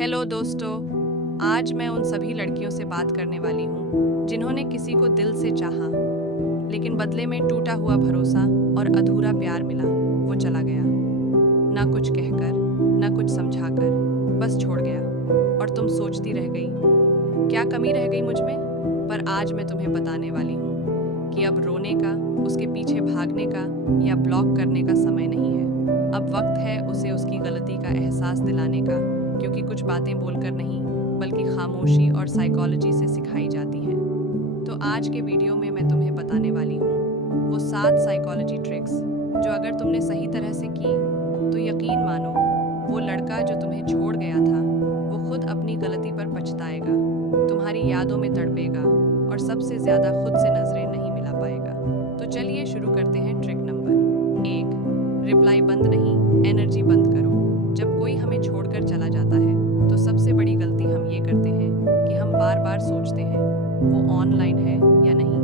Hello दोस्तों, आज मैं उन सभी लड़कियों से बात करने वाली हूँ जिन्होंने किसी को दिल से चाहा, लेकिन बदले में टूटा हुआ भरोसा और अधूरा प्यार मिला। वो चला गया, ना कुछ कहकर, ना कुछ समझाकर, बस छोड़ गया। और तुम सोचती रह गई, क्या कमी रह गई मुझ में? पर आज मैं तुम्हें बताने वाली हूँ कि अब रोने का, उसके पीछे भागने का या ब्लॉक करने का समय नहीं है। अब वक्त है उसे उसकी गलती का एहसास दिलाने का, क्योंकि कुछ बातें बोलकर नहीं बल्कि खामोशी और साइकोलॉजी से सिखाई जाती हैं। तो आज के वीडियो में मैं तुम्हें बताने वाली हूँ वो 7 साइकोलॉजी ट्रिक्स जो अगर तुमने सही तरह से की तो यकीन मानो वो लड़का जो तुम्हें छोड़ गया था वो खुद अपनी गलती पर पछताएगा, तुम्हारी यादों में तड़पेगा और सबसे ज़्यादा खुद से नजरें नहीं मिला पाएगा। तो चलिए शुरू करते हैं। ट्रिक नंबर 1, रिप्लाई बंद नहीं, एनर्जी बंद करो। जब कोई हमें छोड़कर चला जाता है तो सबसे बड़ी गलती हम ये करते हैं कि हम बार बार सोचते हैं वो ऑनलाइन है या नहीं,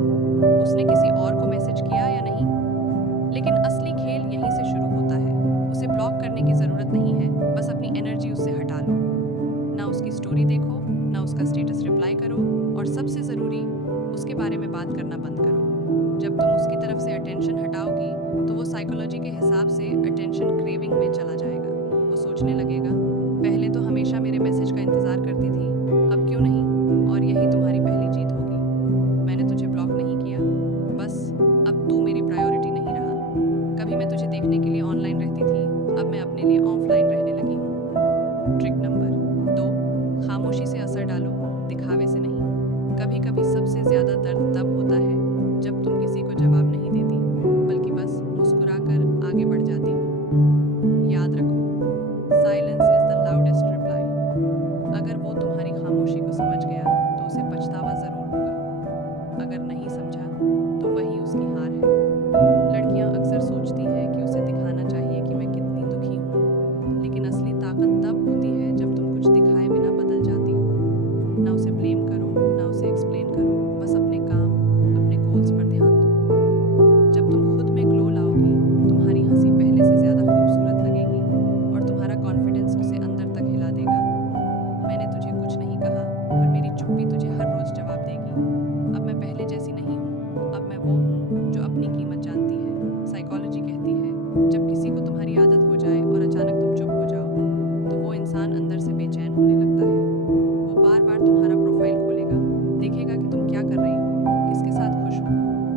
उसने किसी और को मैसेज किया या नहीं। लेकिन असली खेल यहीं से शुरू होता है। उसे ब्लॉक करने की ज़रूरत नहीं है, बस अपनी एनर्जी उससे हटा लो। ना उसकी स्टोरी देखो, ना उसका स्टेटस रिप्लाई करो, और सबसे ज़रूरी उसके बारे में बात करना बंद करो। जब तुम उसकी तरफ से अटेंशन हटाओगी तो वो साइकोलॉजी के हिसाब से अटेंशन क्रेविंग में चला जाएगा। वो सोचने लगेगा, पहले तो हमेशा मेरे मैसेज का इंतज़ार करती थी, अब क्यों नहीं? और यही तुम्हारी पहली जीत होगी। मैंने तुझे ब्लॉक नहीं किया, बस अब तू मेरी प्रायोरिटी नहीं रहा। कभी मैं तुझे देखने के लिए ऑनलाइन रहती थी, अब मैं अपने लिए ऑफलाइन रहने लगी हूँ। ट्रिक नंबर 2, खामोशी से असर डालो, दिखावे से नहीं। कभी कभी सबसे ज़्यादा दर्द तब होता है जब तुम किसी को जवाब नहीं देती, बल्कि बस मुस्कुराकर आगे बढ़ जाती हो। याद रखो, silence is the loudest reply. अगर वो तुम्हारी खामोशी को समझ गया तो उसे पछतावा ज़रूर होगा, अगर नहीं समझा तो वही उसकी हार है। लड़कियां अक्सर सोचती हैं कि उसे दिखाना चाहिए कि मैं कितनी दुखी हूँ, लेकिन असली ताकत तब होती है जब तुम कुछ दिखाए बिना बदल जाती हो। ना उसे ब्लेम करो, ना उसे एक्सप्लेन करो, बस अपने काम, अपने गोल्स पर ध्यान दो। जब तुम खुद में ग्लो लाओगी, तुम्हारी हंसी पहले से ज़्यादा खूबसूरत लगेगी और तुम्हारा कॉन्फिडेंस उसे अंदर तक हिला देगा। मैंने तुझे कुछ नहीं कहा, पर मेरी चुप्पी तुझे हर रोज़ जवाब देगी। अब मैं पहले जैसी नहीं हूँ, अब मैं वो हूँ जो अपनी कीमत जानती है। साइकोलॉजी कहती है, जब किसी को तुम्हारी आदत हो जाए और अचानक तुम चुप हो जाओ तो वो इंसान अंदर से बेचैन होने लगता है। वो बार बार तुम्हारा प्रोफाइल खोलेगा, देखेगा कि तुम क्या कर रही हो, किसके साथ खुश हो,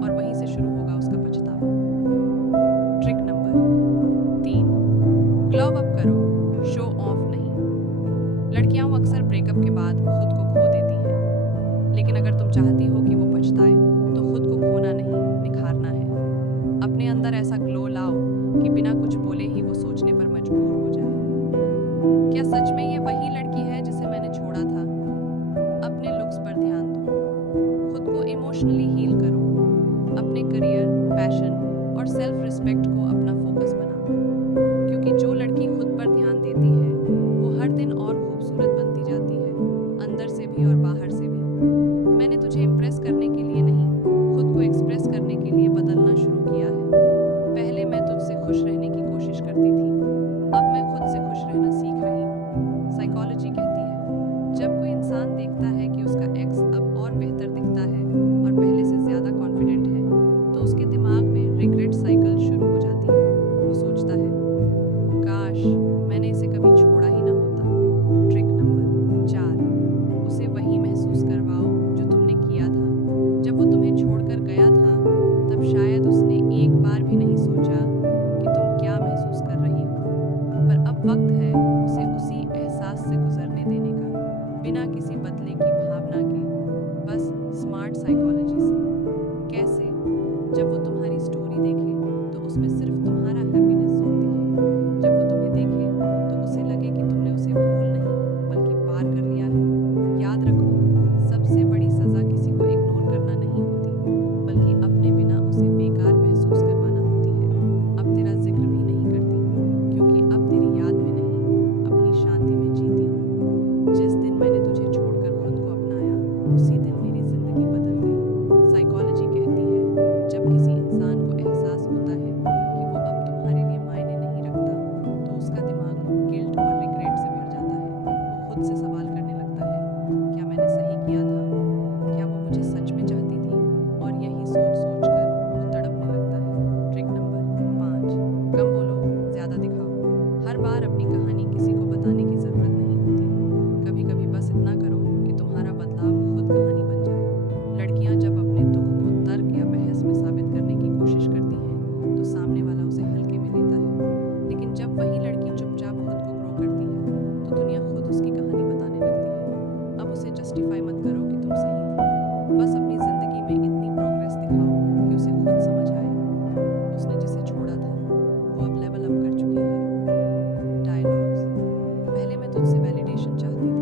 और वहीं से शुरू होगा उसका पछतावा। ट्रिक नंबर 3, ग्लो अप करो, शो ऑफ नहीं। लड़कियां अक्सर ब्रेकअप के बाद खुद को खो देती हैं, लेकिन अगर तुम चाहती हो कि वो पछताए तो खुद को खोना नहीं, निखारना है। अपने अंदर ऐसा ग्लो लाओ कि बिना कुछ बोले ही वो सोचने पर मजबूर हो जाए, क्या सच में ये वही लड़की है जिसे मैंने छोड़ा था? अपने लुक्स पर ध्यान दो, खुद को इमोशनली हील करो, अपने करियर, पैशन और सेल्फ रिस्पेक्ट को अपना फोकस बनाओ। क्योंकि जो लड़की खुद पर ध्यान देती है वो हर दिन और खूबसूरत बनती जाती है, अंदर से भी और बाहर से भी। मैंने तुझे इम्प्रेस करने के लिए नहीं, खुद को एक्सप्रेस करने के लिए बदलना शुरू किया है। पहले मैं तुझसे खुश रहने की कोशिश करती थी, अब मैं खुद से खुश रहना सीख रही हूँ। साइकोलॉजी कहती है, जब कोई इंसान देखता है कि उसका एक्स अब और बेहतर दिखता है और पहले से ज़्यादा कॉन्फिडेंट है, तो उसके दिमाग में रिग्रेट साइकिल शुरू हो जाती है। वो सोचता है, काश मैंने इसे कभी छोड़ा ही ना होता। ट्रिक नंबर 4, उसे वही महसूस खुद से सवाल करने लगता है, क्या मैंने सही किया था? क्या वो मुझे सच में चाहती थी? और यही सोच सोच कर वो तड़पने लगता है। ट्रिक नंबर 5, कम बोलो, ज़्यादा दिखाओ। हर बार अपनी कहानी किसी को बताने की ज़रूरत नहीं होती। कभी कभी बस इतना करो कि तुम्हारा बदलाव खुद कहानी बन जाए। लड़कियां जब अपने दुख को तर्क या बहस में साबित करने की कोशिश करती हैं तो सामने वाला उसे हल्के में लेता है, लेकिन जब वही लड़की चुपचाप खुद को ग्रो करती है तो दुनिया खुद उसकी कहानी बताने लगती है। अब उसे जस्टिफाई मत करो कि तुम सही थे, बस अपनी ज़िंदगी में इतनी प्रोग्रेस दिखाओ कि उसे खुद समझ आए उसने जिसे छोड़ा था वो अब लेवल अप कर चुकी है। डायलॉग्स: पहले मैं तुझसे वैलिडेशन चाहती थी,